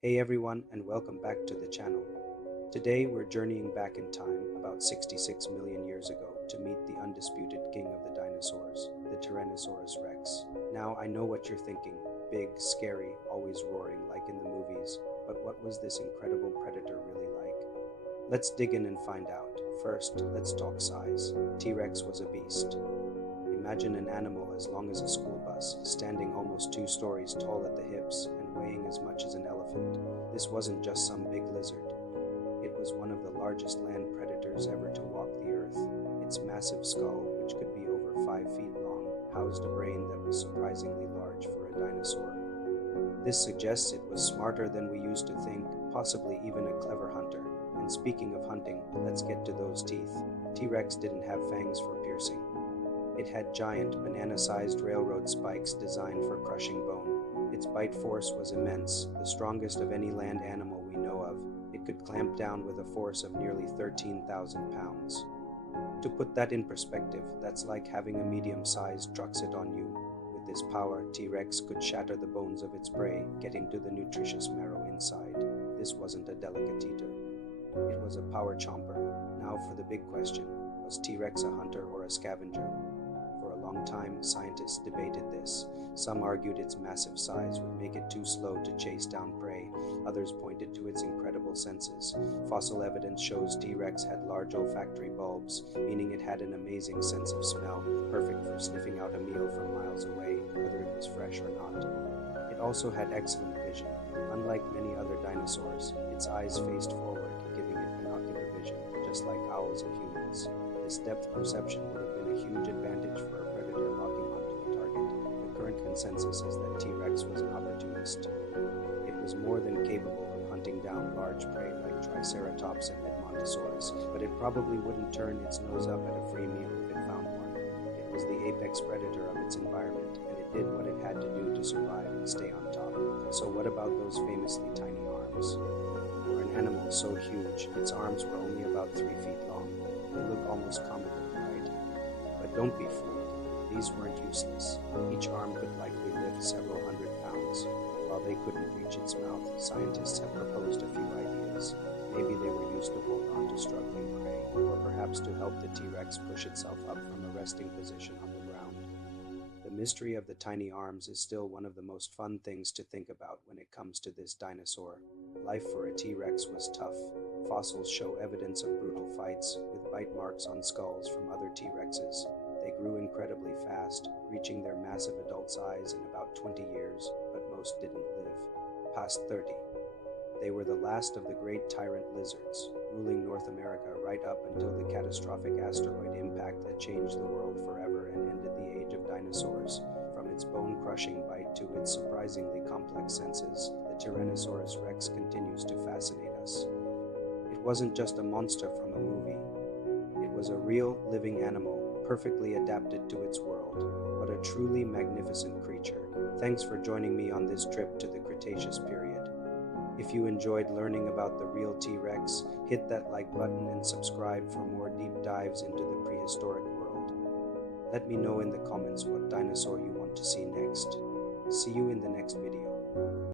Hey everyone, and welcome back to the channel. Today we're journeying back in time about 66 million years ago to meet the undisputed king of the dinosaurs, the Tyrannosaurus rex. Now I know what you're thinking, big, scary, always roaring like in the movies, but what was this incredible predator really like? Let's dig in and find out. First, let's talk size. T-Rex was a beast. Imagine an animal as long as a school bus, standing almost 2 stories tall at the hips and weighing as much as an elephant. This wasn't just some big lizard. It was one of the largest land predators ever to walk the earth. Its massive skull, which could be over 5 feet long, housed a brain that was surprisingly large for a dinosaur. This suggests it was smarter than we used to think, possibly even a clever hunter. And speaking of hunting, let's get to those teeth. T-Rex didn't have fangs for piercing. It had giant, banana-sized railroad spikes designed for crushing bone. Its bite force was immense, the strongest of any land animal we know of. It could clamp down with a force of nearly 13,000 pounds. To put that in perspective, that's like having a medium-sized truck sit on you. With this power, T-Rex could shatter the bones of its prey, getting to the nutritious marrow inside. This wasn't a delicate eater. It was a power chomper. Now for the big question, was T-Rex a hunter or a scavenger? For a long time, scientists debated this. Some argued its massive size would make it too slow to chase down prey. Others pointed to its incredible senses. Fossil evidence shows T-Rex had large olfactory bulbs, meaning it had an amazing sense of smell, perfect for sniffing out a meal from miles away, whether it was fresh or not. It also had excellent vision. Unlike many other dinosaurs, its eyes faced forward, giving it binocular vision, just like owls and humans. This depth perception would have been a huge advantage for a predator locking onto a target. The current consensus is that T-Rex was an opportunist. It was more than capable of hunting down large prey like Triceratops and Edmontosaurus, but it probably wouldn't turn its nose up at a free meal if it found one. It was the apex predator of its environment, and it did what it had to do to survive and stay on top. So what about those famously tiny arms? For an animal so huge, its arms were only about 3 feet long. They look almost comical, right? But don't be fooled. These weren't useless. Each arm could likely lift several hundred pounds. While they couldn't reach its mouth, scientists have proposed a few ideas. Maybe they were used to hold on to struggling prey, or perhaps to help the T-Rex push itself up from a resting position on the ground. The mystery of the tiny arms is still one of the most fun things to think about when it comes to this dinosaur. Life for a T-Rex was tough. Fossils show evidence of brutal fights, with bite marks on skulls from other T-Rexes. They grew incredibly fast, reaching their massive adult size in about 20 years, but most didn't live past 30. They were the last of the great tyrant lizards, ruling North America right up until the catastrophic asteroid impact that changed the world forever and ended the age of dinosaurs. From its bone-crushing bite to its surprisingly complex senses, the Tyrannosaurus rex continues to fascinate us. It wasn't just a monster from a movie. It was a real, living animal, perfectly adapted to its world. What a truly magnificent creature. Thanks for joining me on this trip to the Cretaceous period. If you enjoyed learning about the real T-Rex, hit that like button and subscribe for more deep dives into the prehistoric world. Let me know in the comments what dinosaur you want to see next. See you in the next video.